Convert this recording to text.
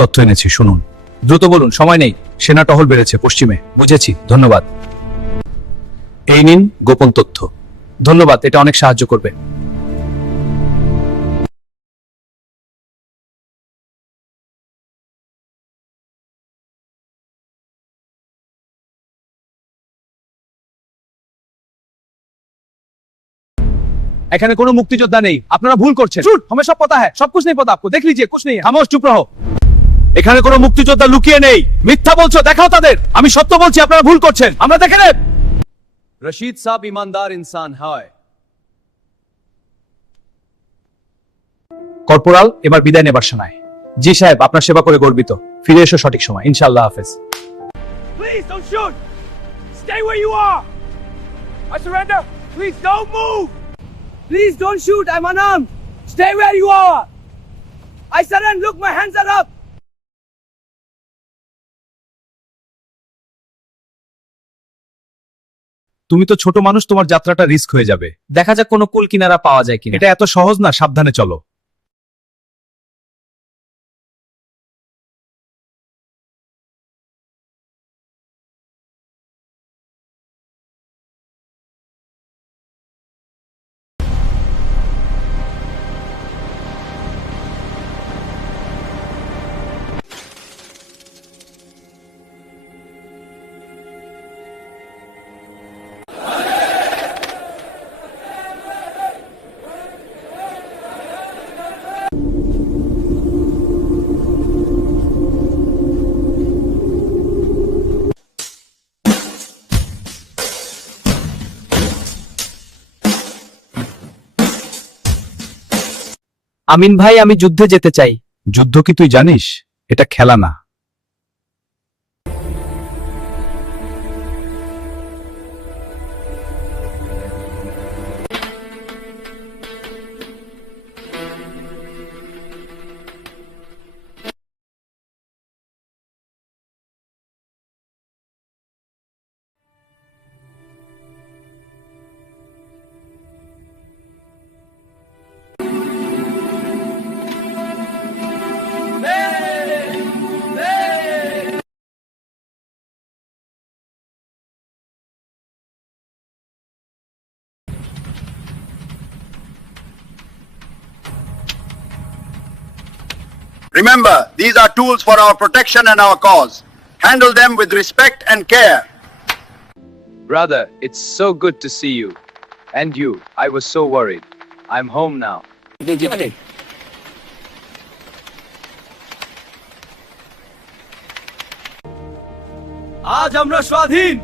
তথ্য এনেছি, শুনুন। দ্রুত বলুন, সময় নেই। সেনা টহল বেড়েছে পশ্চিমে। বুঝেছি, ধন্যবাদ। এই নিন গোপন তথ্য। ধন্যবাদ, এটা অনেক সাহায্য করবে। এখানে কোনো মুক্তিযোদ্ধা নেই, আপনারা ভুল করছেন। झूठ, हमें सब पता है, सब कुछ नहीं पता आपको, देख लीजिए कुछ नहीं है। খামোশ, চুপ রহো। এখানে কোনো মুক্তিযোদ্ধা লুকিয়ে নেই। মিথ্যা বলছো, দেখাও তাদের। আমি সত্য বলছি, আপনারা ভুল করছেন। আমরা দেখে নেব। রশিদ সাহেব ईमानदार इंसान হয়। কর্পোরাল, এবার বিদায় নেবার সময়। জি সাহেব, আপনার সেবা করে গর্বিত। ফিরে এসো সঠিক সময়, ইনশাআল্লাহ হাফেজ। Please don't shoot! Stay where you are! I surrender! Please don't move! Please don't shoot! I'm unarmed! Stay where you are! I surrender! Look, my hands are up! তুমি তো ছোট মানুষ, তোমার যাত্রাটা রিস্ক হয়ে যাবে। দেখা যাক কোনো কুল কিনারা পাওয়া যায় কিনা। এটা এত সহজ না, সাবধানে চলো। আমিন ভাই, আমি যুদ্ধে যেতে চাই। যুদ্ধ কি তুই জানিস? এটা খেলা না। Remember, these are tools for our protection and our cause. Handle them with respect and care. Brother, it's so good to see you. And you, I was so worried. I'm home now. আজ আমরা স্বাধীন।